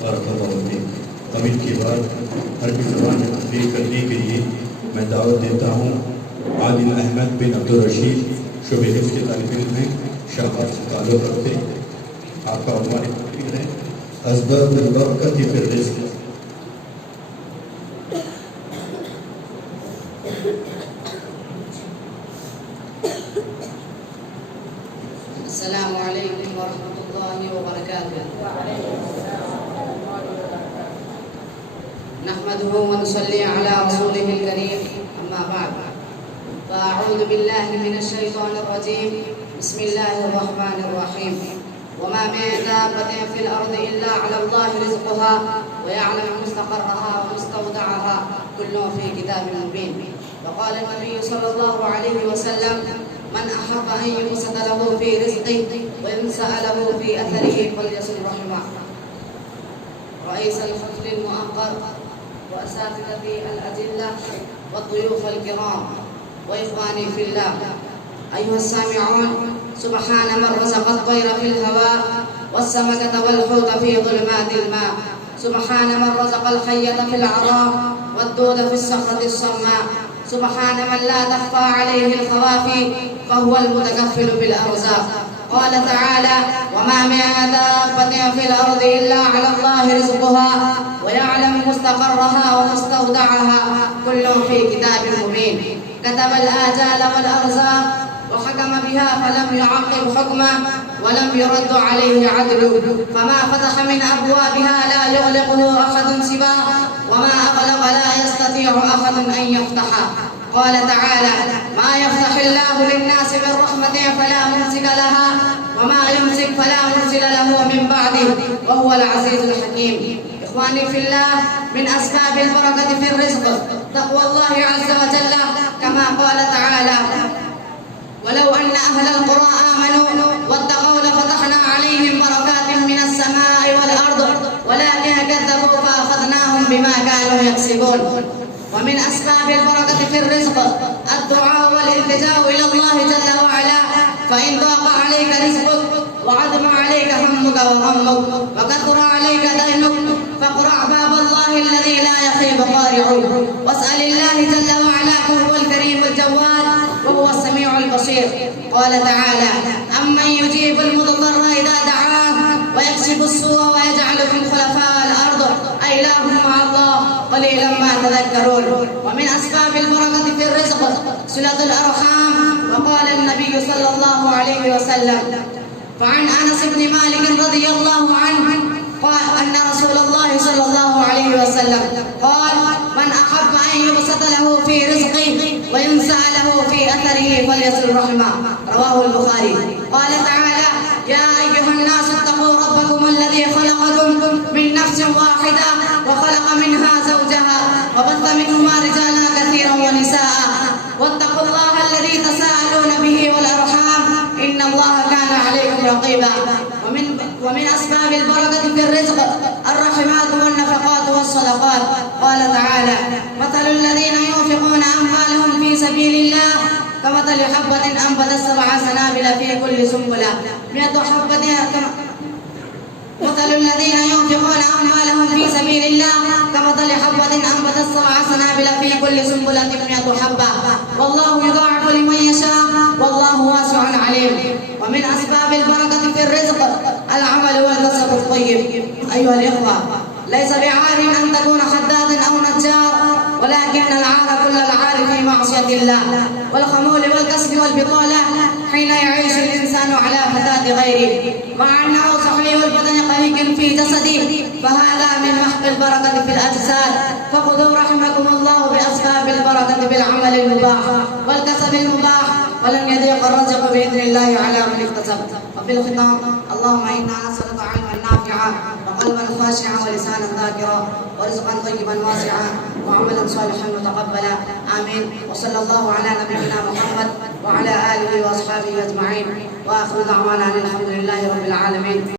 बारकल्लाहु फीक। तवील के बाद अरबी ज़बान में तकरीर करने के लिए मैं दावत देता हूँ आदिल अहमद बिन अब्दुल रशीद, शोबे हिफ्ज़ के तालिब इल्म हैं, शाहबाद से ताल्लुक़ रखते। आपका उन्वान तकरीर है अस्बाबुल बरकत फिर रिज़्क़। अस्सलामु अलैकुम वरहमतुल्लाहि वबरकातुह। नहमदुहु व नुसल्ली अला रसूलिहिल करीम, अम्मा बाद। फ़अऊज़ु बिल्लाहि मिनश शैतानिर रजीम। बिस्मिल्लाहिर रहमानिर रहीम। वमा मिन दाब्बतिन फिल अर्दि इल्ला अलाल्लाहि रिज़्क़ुहा व यअलमु मुस्तक़र्रहा व मुस्तवदअहा कुल्लुन फ़ी किताबिन मुबीन। वक़ाल नबी सल्लल्लाहु अलैहि वसल्लम मन अहब्ब अन युबसत लहु फी रिज़्क़िही व युनसअ लहु फी अथरिही फल्यसिल रहिमह। रईस al-फ़ज़्ल al-मुअक़्क़र व असातिज़ती al-अजिल्ला व ضयूफ़ al-किराम व इख़्वानी फ़िल्लाह। अय्युहस-सामिऊन, सुब्हान मन रज़क़ at-तयरा फ़िल हवा वस-समकत वल-हूत फ़ी ज़ुलुमातिल मा। सुब्हान मन रज़क़ al-हय्यत फ़िल अराक़ वद-दूद फ़िस-सख़रति as-सम्मा। सुब्हान मन ला तख़फ़ा अलैहि al-ख़वाफ़ी फ़हुव al-मुतकफ़्फ़िलु बिल-अर्ज़ाक़। क़ाल तआला वमा मिन दाब्बतिन फ़िल अर्दि इल्ला अलाल्लाहि रिज़्क़ुहा व यअलमु मुस्तक़र्रहा व मुस्तवदअहा कुल्लुन फ़ी किताबिन मुबीन। कतब al-आजाल वल-अर्ज़ाक़ व हकम बिहा फलम युअक़्क़िब हुक्मह व लम युरद्द अलैहि अदलुहु फमा फ़तह मिन अब्वाबिहा ला युग़लिक़ुहु अहदुन सिवाह व मा अग़लक़ ला यस्ततीअु अहदुन अन यफ़्तहह। قال تعالى ما يفتح الله للناس من رحمة فلا ممسك لها وما يمسك فلا مرسل له من بعده وهو العزيز الحكيم. إخواني في الله، من أسباب البركة في الرزق تقوى الله عز وجل كما قال تعالى ولو أن أهل القرى آمنوا واتقوا لفتحنا عليهم بركات من السماء والأرض ولكن كذبوا فأخذناهم بما كانوا يكسبون. ومن أسباب البركة في الرزق الدعاء والالتجاء إلى الله جل وعلا. فإن ضاق عليك رزقك وعظم عليك همك وغمك وكثر عليك دينك فاقرع باب الله الذي لا يخيب قارعه واسأل الله جل وعلا فهو الكريم الجواد وهو السميع البصير. قال تعالى أمن يجيب المضطر إذا دعاه ويكشف السوء ويجعلكم خلفاء الأرض أإله مع الله قليلا ما تذكرون. ومن أسباب البركة في الرزق صلة الأرحام. وقال النبي صلى الله عليه وسلم فعن أنس بن مالك رضي الله عنه قال أن رسول الله صلى الله عليه وسلم قال من أحب أن يبسط له في رزقه وينسأ له في أثره فليصل رحمه. رواه البخاري. قال تعالى يا أيها الناس اتقوا ربكم الذي خلقكم من نفس واحدة وخلق منها زوجها وبث منهما رجالا كثيرا ونساء واتقوا الله الذي تساءلون به والأرحام إن الله كان عليكم رقيبا. ومن أسباب البركة في الرزق الرحمات والنفقات والصدقات. قال تعالى مثل الذين ينفقون أموالهم في سبيل الله كمثل حبة أنبتت 7 سنابل في كل سنبلة 100 حبة. مثل الذين ينفقون أموالهم في سبيل الله كمثل حبة أنبتت 7 سنابل في كل سنبلة 100 حبة والله يضاعف لمن يشاء والله واسع عليم. ومن أسباب البركة في الرزق العمل والكسب الطيب. أيها الإخوة، ليس بعار أن تكون حدادا أو نجار، ولكن العار كل العار في معصية الله والخمول والكسب والبطالة حين يعيش الإنسان على فتاة غيره مع أنه صحيح البدن قوي في جسده فهذا من محق البركة في الأجساد. فخذوا رحمكم الله بأسباب البركة بالعمل المباح والكسب المباح ولن يضيق الرزق بإذن الله على من اكتسب. وفي الختام اللهم إنا نسألك علما نافعا وقلبا خاشعا ولسانا ذاكرا ورزقا طيبا واسعا وعملا صالحا متقبلا. آمين. وصلى الله على نبينا محمد وعلى آله وأصحابه أجمعين وآخر دعوانا الحمد لله رب العالمين.